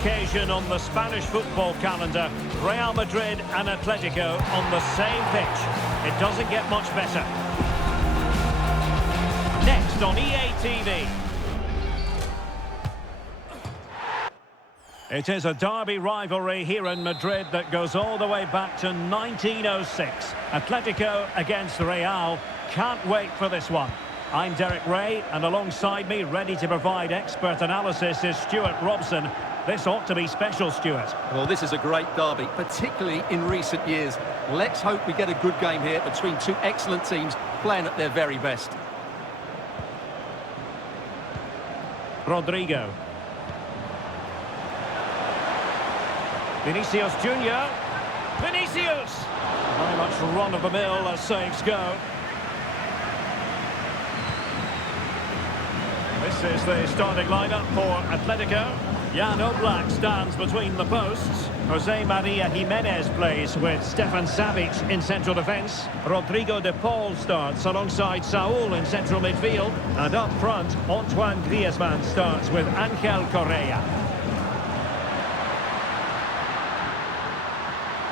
Occasion on the Spanish football calendar, Real Madrid and Atletico on the same pitch. It doesn't get much better. Next on EA TV. It is a derby rivalry here in Madrid that goes all the way back to 1906. Atletico against Real. Can't wait for this one. I'm Derek Ray, and alongside me, ready to provide expert analysis, is Stuart Robson. This ought to be special, Stuart. Well, this is a great derby, particularly in recent years. Let's hope we get a good game here between two excellent teams playing at their very best. Rodrigo. Vinicius Junior. Vinicius! Very much run-of-the-mill as saves go. This is the starting lineup for Atletico. Jan Oblak stands between the posts. Jose Maria Jimenez plays with Stefan Savic in central defence. Rodrigo de Paul starts alongside Saúl in central midfield. And up front, Antoine Griezmann starts with Ángel Correa.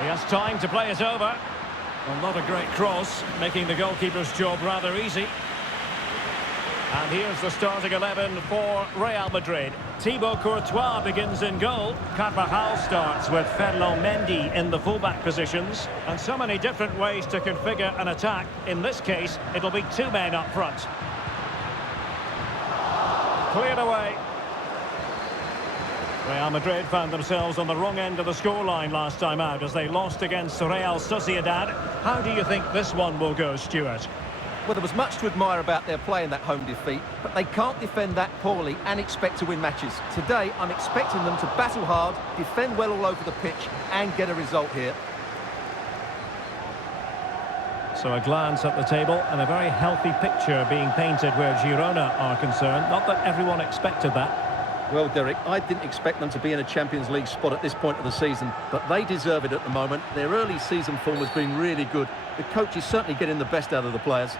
He has time to play it over. Well, not a great cross, making the goalkeeper's job rather easy. And here's the starting 11 for Real Madrid. Thibaut Courtois begins in goal. Carvajal starts with Ferland Mendy in the fullback positions. And so many different ways to configure an attack. In this case, it'll be two men up front. Cleared away. Real Madrid found themselves on the wrong end of the scoreline last time out as they lost against Real Sociedad. How do you think this one will go, Stuart? Well, there was much to admire about their play in that home defeat, but they can't defend that poorly and expect to win matches. Today, I'm expecting them to battle hard, defend well all over the pitch, and get a result here. So a glance at the table and a very healthy picture being painted where Girona are concerned. Not that everyone expected that. Well, Derek, I didn't expect them to be in a Champions League spot at this point of the season, but they deserve it at the moment. Their early season form has been really good. The coach is certainly getting the best out of the players.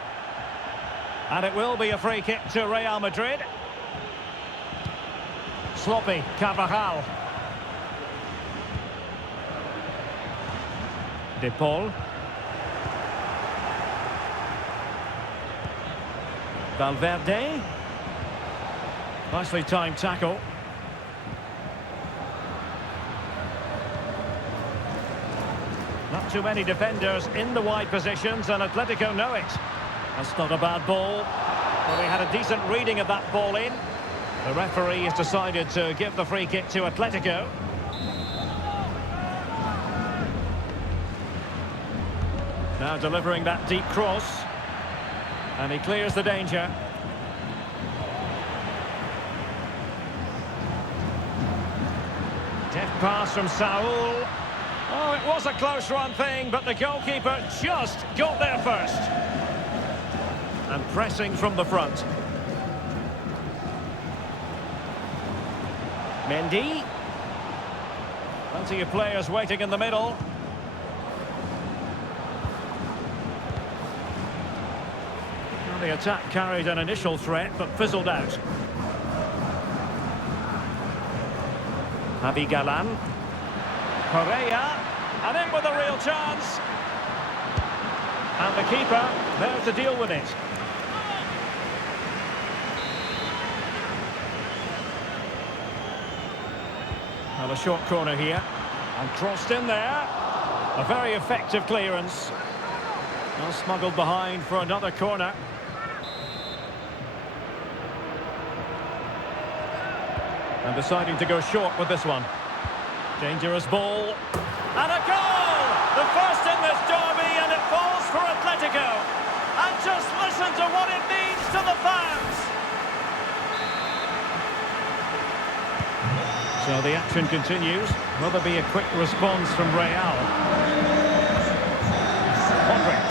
And it will be a free kick to Real Madrid. Sloppy, Carvajal. De Paul. Valverde. Nicely timed tackle. Not too many defenders in the wide positions, and Atletico know it. That's not a bad ball. Well, they had a decent reading of that ball in. The referee has decided to give the free kick to Atletico. Now delivering that deep cross. And he clears the danger. Deft pass from Saúl. Oh, it was a close run thing, but the goalkeeper just got there first. And pressing from the front. Mendy. Plenty of players waiting in the middle. Well, the attack carried an initial threat, but fizzled out. Javi Galan. Correa. And in with a real chance. And the keeper there to deal with it. Well, a short corner here. And crossed in there. A very effective clearance. Well, smuggled behind for another corner. And deciding to go short with this one. Dangerous ball. And a goal! The first in this derby, and it falls for Atletico. And just listen to what it means to the fans. So the action continues. Will there be a quick response from Real? Modric.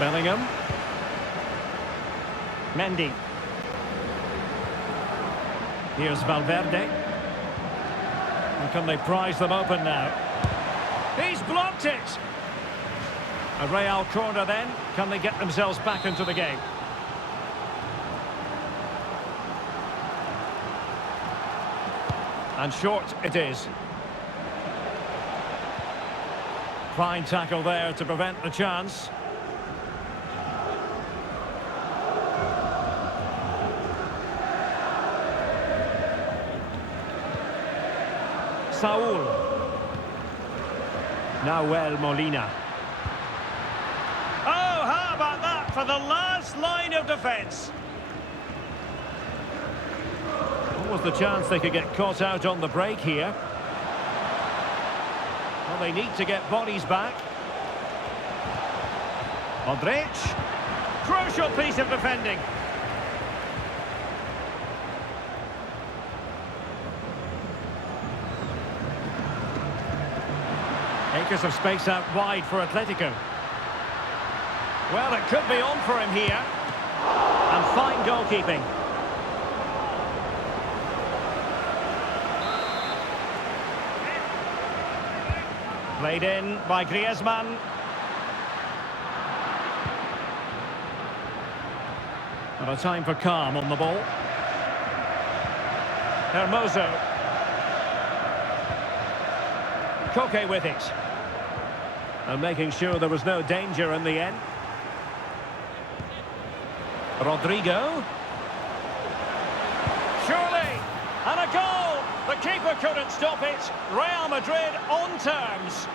Bellingham. Mendy. Here's Valverde. And can they prise them open now? He's blocked it! A Real corner then. Can they get themselves back into the game? And short it is. Fine tackle there to prevent the chance. Saul. Nahuel Molina. Oh, how about that for the last line of defence? What was the chance they could get caught out on the break here? Well, they need to get bodies back. Modric. Crucial piece of defending. Acres of space out wide for Atletico. Well, it could be on for him here. And fine goalkeeping. Played in by Griezmann. And a time for calm on the ball. Hermoso. Koke with it. And making sure there was no danger in the end. Rodrigo. Surely! And a goal! The keeper couldn't stop it. Real Madrid on terms.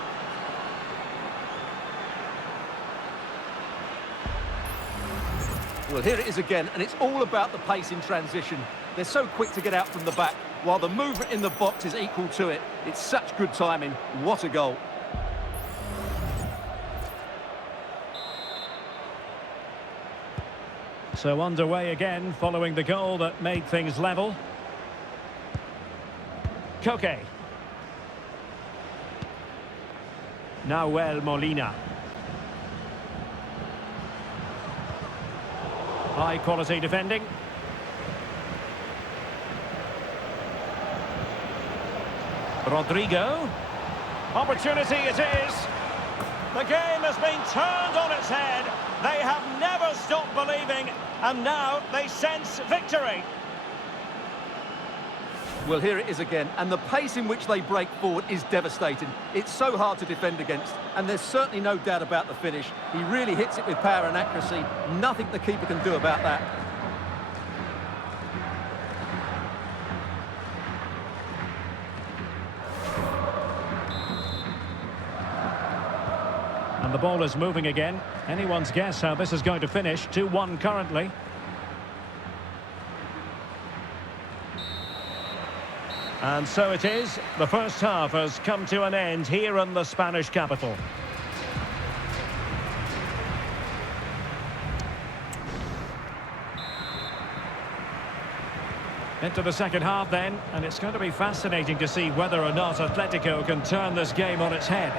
Well, here it is again, and it's all about the pace in transition. They're so quick to get out from the back, while the movement in the box is equal to it. It's such good timing. What a goal. So underway again, following the goal that made things level. Koke. Nahuel Molina. High quality defending. Rodrigo. Opportunity it is. The game has been turned on its head. They have never stopped believing, and now they sense victory. Well, here it is again, and the pace in which they break forward is devastating. It's so hard to defend against, and there's certainly no doubt about the finish. He really hits it with power and accuracy. Nothing the keeper can do about that. And the ball is moving again. Anyone's guess how this is going to finish. 2-1 currently. And so it is. The first half has come to an end here in the Spanish capital. Into the second half then, and it's going to be fascinating to see whether or not Atletico can turn this game on its head.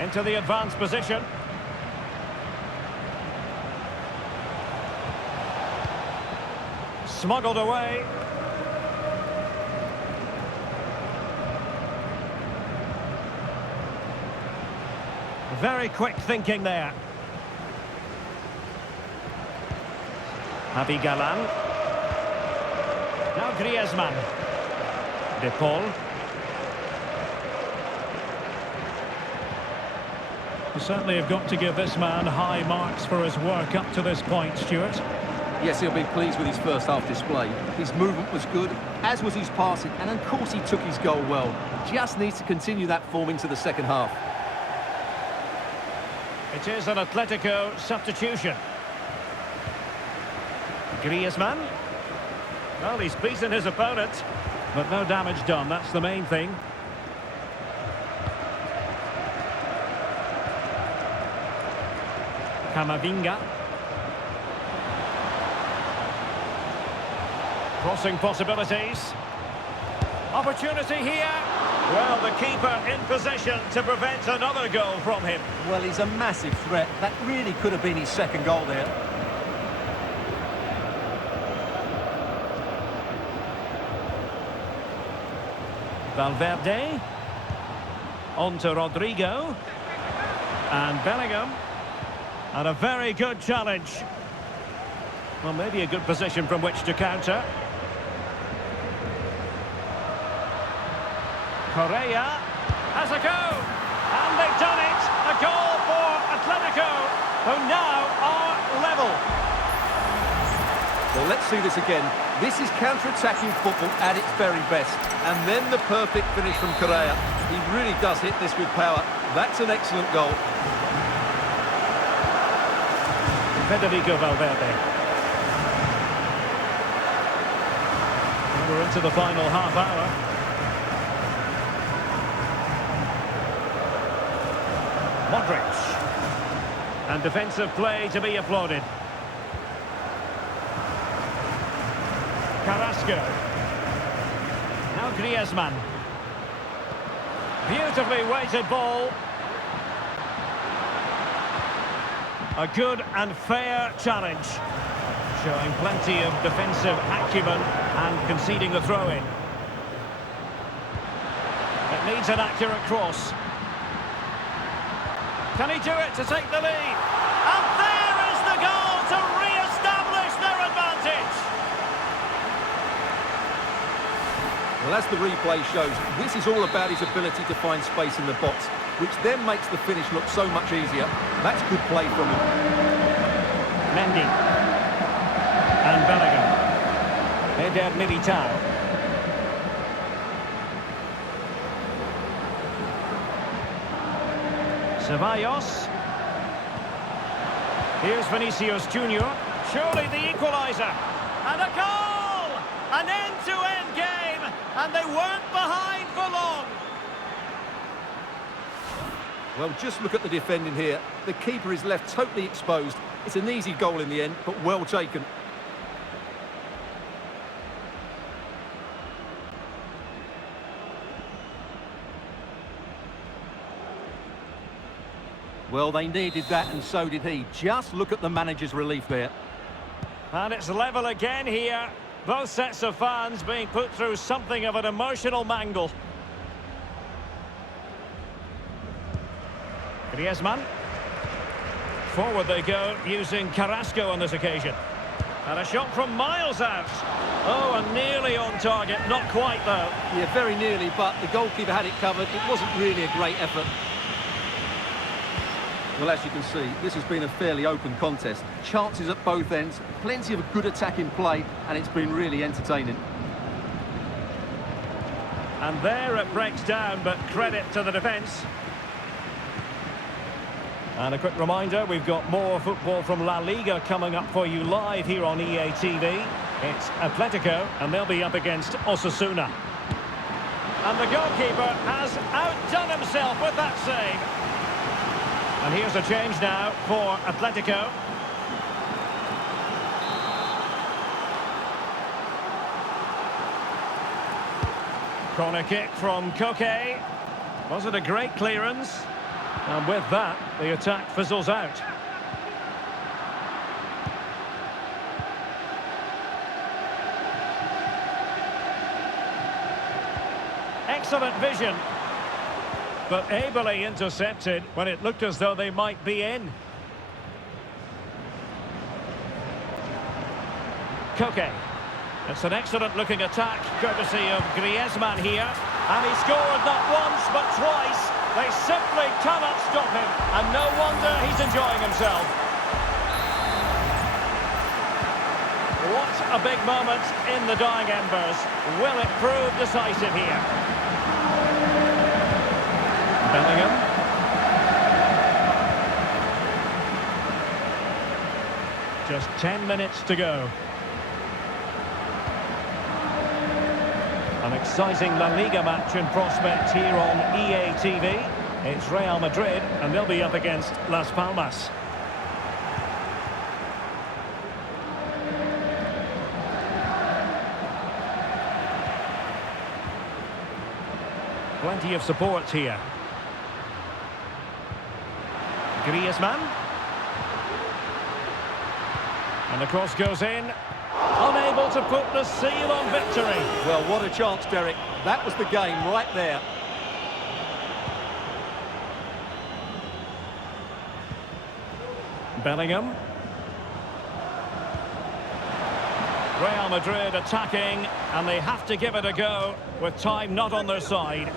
Into the advanced position. Smuggled away. Very quick thinking there. Javi Galan. Now Griezmann. De Paul. You certainly have got to give this man high marks for his work up to this point, Stuart. Yes, he'll be pleased with his first half display. His movement was good, as was his passing, and of course he took his goal well. Just needs to continue that form into the second half. It is an Atletico substitution. Griezmann. Well, he's beaten his opponent, but no damage done. That's the main thing. Camavinga. Crossing possibilities. Opportunity here. Well, the keeper in possession to prevent another goal from him. Well, he's a massive threat. That really could have been his second goal there. Valverde. On to Rodrigo. And Bellingham. And a very good challenge. Well, maybe a good position from which to counter. Correa has a go. And they've done it. A goal for Atletico, who now are level. Well, let's see this again. This is counter-attacking football at its very best. And then the perfect finish from Correa. He really does hit this with power. That's an excellent goal. Federico Valverde. And we're into the final half hour. Modric. And defensive play to be applauded. Carrasco. Now Griezmann. Beautifully weighted ball. A good and fair challenge. Showing plenty of defensive acumen and conceding the throw-in. It needs an accurate cross. Can he do it to take the lead? And there is the goal to re-establish their advantage. Well, as the replay shows, this is all about his ability to find space in the box, which then makes the finish look so much easier. That's good play from him. Mendy. And Bellingham. Eder Militao. Ceballos. Here's Vinicius Junior. Surely the equaliser. And a goal! An end-to-end game. And they weren't behind for long. Well, just look at the defending here. The keeper is left totally exposed. It's an easy goal in the end, but well taken. Well, they needed that, and so did he. Just look at the manager's relief there. And it's level again here. Both sets of fans being put through something of an emotional mangle. Griezmann. Forward they go, using Carrasco on this occasion. And a shot from miles out. Oh, and nearly on target. Not quite, though. Yeah, very nearly, but the goalkeeper had it covered. It wasn't really a great effort. Well, as you can see, this has been a fairly open contest. Chances at both ends, plenty of good attacking play, and it's been really entertaining. And there it breaks down, but credit to the defence. And a quick reminder, we've got more football from La Liga coming up for you live here on EA TV. It's Atletico, and they'll be up against Osasuna. And the goalkeeper has outdone himself with that save. And here's a change now for Atletico. Corner kick from Koke. Was it a great clearance? And with that, the attack fizzles out. Excellent vision. But ably intercepted when it looked as though they might be in. Koke. It's an excellent looking attack, courtesy of Griezmann here. And he scored not once, but twice. They simply cannot stop him. And no wonder he's enjoying himself. What a big moment in the dying embers. Will it prove decisive here? Bellingham. Just 10 minutes to go. An exciting La Liga match in prospect here on EA TV. It's Real Madrid, and they'll be up against Las Palmas. Plenty of support here. Griezmann. And the cross goes in. Unable to put the seal on victory. Well, what a chance, Derek. That was the game right there. Bellingham. Real Madrid attacking, and they have to give it a go with time not on their side.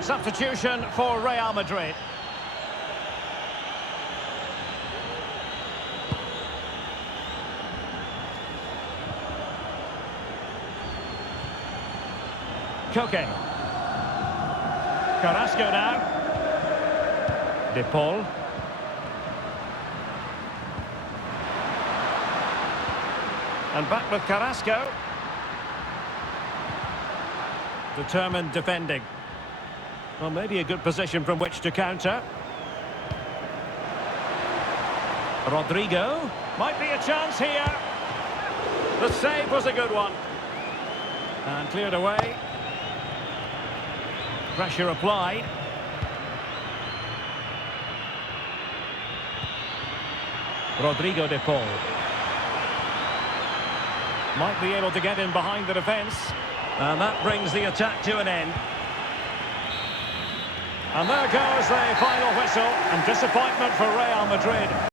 Substitution for Real Madrid. Koke. Carrasco now. De Paul. And back with Carrasco. Determined defending. Well, maybe a good position from which to counter. Rodrigo. Might be a chance here. The save was a good one. And cleared away. Pressure applied. Rodrigo de Paul. Might be able to get in behind the defence. And that brings the attack to an end. And there goes the final whistle. And disappointment for Real Madrid.